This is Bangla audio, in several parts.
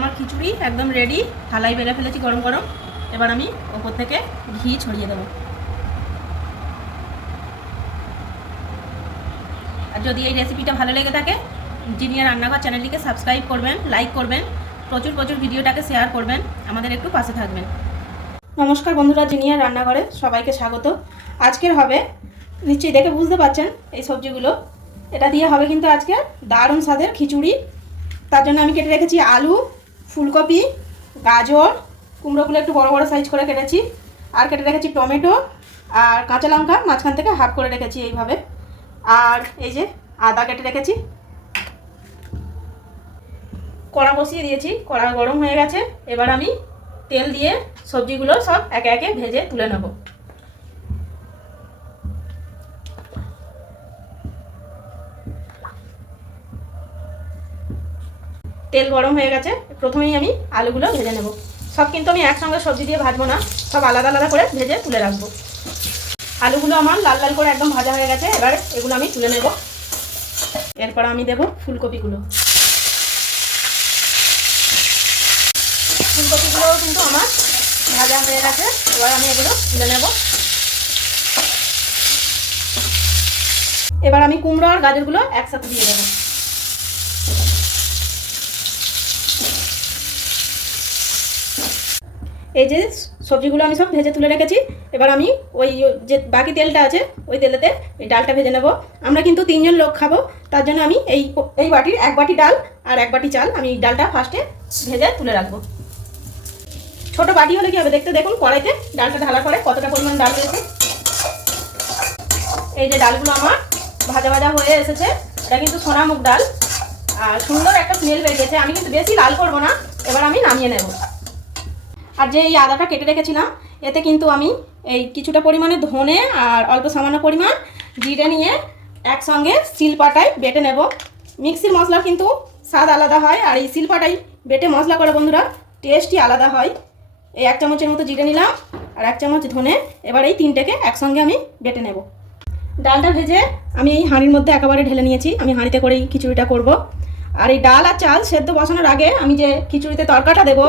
আমার খিচুড়ি একদম রেডি, থালায় বেড়ে ফেলেছি গরম গরম। এবার আমি ওপর থেকে ঘি ছড়িয়ে দেবো। আর যদি এই রেসিপিটা ভালো লেগে থাকে, জিনিয়া রান্নাঘর চ্যানেলটিকে সাবস্ক্রাইব করবেন, লাইক করবেন, প্রচুর প্রচুর ভিডিওটাকে শেয়ার করবেন, আমাদের একটু পাশে থাকবেন। নমস্কার বন্ধুরা, জিনিয়া রান্নাঘরে সবাইকে স্বাগত। আজকের হবে, নিশ্চয়ই দেখে বুঝতে পারছেন এই সবজিগুলো, এটা দিয়ে হবে কিন্তু আজকে দারুণ স্বাদের খিচুড়ি। তার জন্য আমি কেটে রেখেছি আলু, ফুলকপি, গাজর, কুমড়োগুলো একটু বড় বড় সাইজ করে কেটেছি, আর কেটে রেখেছি টমেটো আর কাঁচা লঙ্কা মাঝখান থেকে হাফ করে রেখেছি এইভাবে, আর এই যে আদা কেটে রেখেছি। কড়া বসিয়ে দিয়েছি, কড়া গরম হয়ে গেছে। এবার আমি তেল দিয়ে সবজিগুলো সব একে একে ভেজে তুলে নেব। তেল গরম হয়ে গেছে, প্রথমেই আমি আলুগুলো ভেজে নেব। সব কিন্তু আমি একসঙ্গে সবজি দিয়ে ভাজবো না, সব আলাদা আলাদা করে ভেজে তুলে রাখবো। আলুগুলো আমার লাল লাল করে একদম ভাজা হয়ে গেছে, এবার এগুলো আমি তুলে নেব। এরপর আমি দেব ফুলকপিগুলো। ফুলকপিগুলোও কিন্তু আমার ভাজা হয়ে গেছে, এবার আমি এগুলো তুলে নেব। এবার আমি কুমড়ো আর গাজরগুলো একসাথে দিয়ে দেবো। এই যে সবজিগুলো আমি সব ভেজে তুলে রেখেছি, এবার আমি ওই যে বাকি তেলটা আছে ওই তেলেতে এই ডালটা ভেজে নেব। আমরা কিন্তু 3 জন লোক খাবো, তার জন্য আমি এই বাটির 1 বাটি ডাল আর 1 বাটি চাল আমি ডালটা ফার্স্টে ভেজে তুলে রাখবো। ছোট বাটি হলে কি হবে, দেখতে দেখুন কড়াইতে ডালটা ঢালার পরে কতটা পরিমাণ ডাল রয়েছে। এই যে ডালগুলো আমার ভাজা ভাজা হয়ে এসেছে, এটা কিন্তু সোনামুগ ডাল আর সুন্দর একটা স্মেল বেরিয়েছে। আমি কিন্তু বেশি লাল করবো না, এবার আমি নামিয়ে নেব। আর যে এই আদাটা কেটে রেখেছিলাম, এতে কিন্তু আমি এই কিছুটা পরিমাণে ধনে আর অল্প সামান্য পরিমাণ জিরে নিয়ে একসঙ্গে শিলপাটায় বেটে নেব। মিক্সির মশলার কিন্তু স্বাদ আলাদা হয়, আর এই শিলপাটায় বেটে মশলা করে বন্ধুরা টেস্টই আলাদা হয়। এই 1 চামচের মতো জিরে নিলাম আর 1 চামচ ধনে, এবার এই 3টেকে একসঙ্গে আমি বেটে নেব। ডালটা ভেজে আমি এই হাঁড়ির মধ্যে একেবারে ঢেলে নিয়েছি, আমি হাঁড়িতে করেই খিচুড়িটা করব। আর এই ডাল আর চাল সেদ্ধ বসানোর আগে আমি যে খিচুড়িতে তরকাটা দেবো,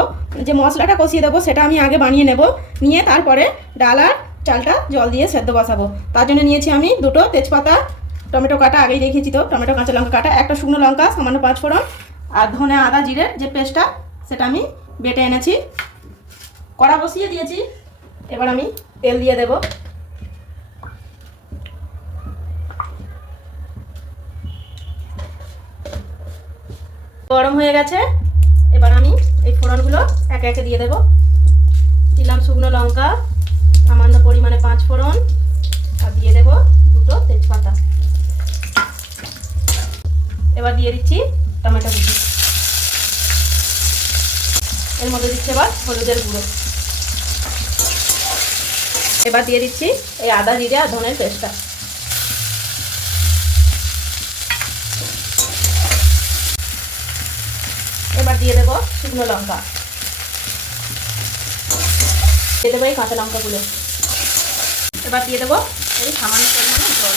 যে মশলাটা কষিয়ে দেবো, সেটা আমি আগে বানিয়ে নেব। নিয়ে তারপরে ডাল আর চালটা জল দিয়ে সেদ্ধ বসাবো। তার জন্য নিয়েছি আমি 2টো তেজপাতা, টমেটো কাটা আগেই দেখিয়েছি তো, টমেটো কাঁচা লঙ্কা কাটা, 1টা শুকনো লঙ্কা, সামান্য 5 ফোড়ন, আর ধনে আদা জিরের যে পেস্টটা সেটা আমি বেটে এনেছি। কড়া বসিয়ে দিয়েছি, এবার আমি তেল দিয়ে দেবো। গরম হয়ে গেছে, এবার আমি এই ফোড়নগুলো একে একে দিয়ে দেব। দিলাম শুকনো লঙ্কা, সামান্য পরিমাণে 5 ফোড়ন, আর দিয়ে দেব 2টো তেজপাতা। এবার দিয়ে দিচ্ছি টমেটো কুচি, এর মধ্যে দিচ্ছি এবার হলুদের গুঁড়ো। এবার দিয়ে দিচ্ছি এই আদা জিরে আর ধনের পেস্টটা। এবার দিয়ে দেবো শুকনো লঙ্কা, দিয়ে দেবো এই কাঁচা লঙ্কাগুলো। এবার দিয়ে দেবো এই সামান্য পরিমাণে জল।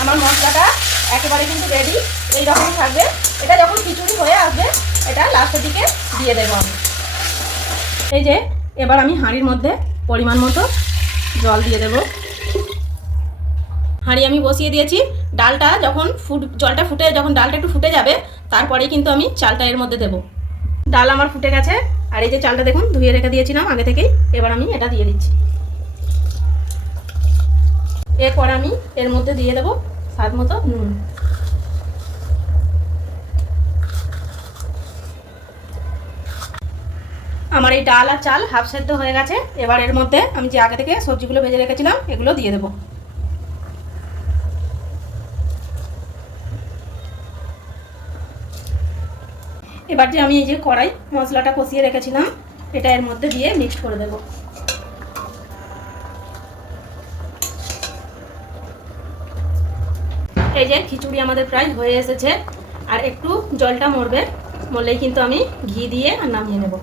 আমার মশলাটা একেবারে কিন্তু রেডি, এই রকমই থাকবে। এটা যখন খিচুড়ি হয়ে আসবে, এটা লাস্টের দিকে দিয়ে দেবো আমি। এই যে এবার আমি হাঁড়ির মধ্যে পরিমাণ মতো জল দিয়ে দেবো। হাঁড়ি আমি বসিয়ে দিয়েছি, ডালটা যখন জলটা ফুটে, যখন ডালটা একটু ফুটে যাবে, তারপরেই কিন্তু আমি চালটা এর মধ্যে দেবো। ডাল আমার ফুটে গেছে, আর এই যে চালটা দেখুন ধুয়ে রেখে দিয়েছিলাম আগে থেকেই, এবার আমি এটা দিয়ে দিচ্ছি। এরপর আমি এর মধ্যে দিয়ে দেবো স্বাদ মতো নুন। আমার এই ডাল আর চাল হাফ সেদ্ধ হয়ে গেছে, এবার এর মধ্যে আমি যে আগে থেকে সবজিগুলো ভেজে রেখেছিলাম এগুলো দিয়ে দেবো। এবার যে আমি এই যে কড়াই মশলাটা কষিয়ে রেখেছিলাম, এটা এর মধ্যে দিয়ে মিক্সড করে দেব। এই যে খিচুড়ি আমাদের প্রায় হয়ে এসেছে, আর একটু জলটা মরবে, মরলেই কিন্তু আমি ঘি দিয়ে আর নামিয়ে নেব।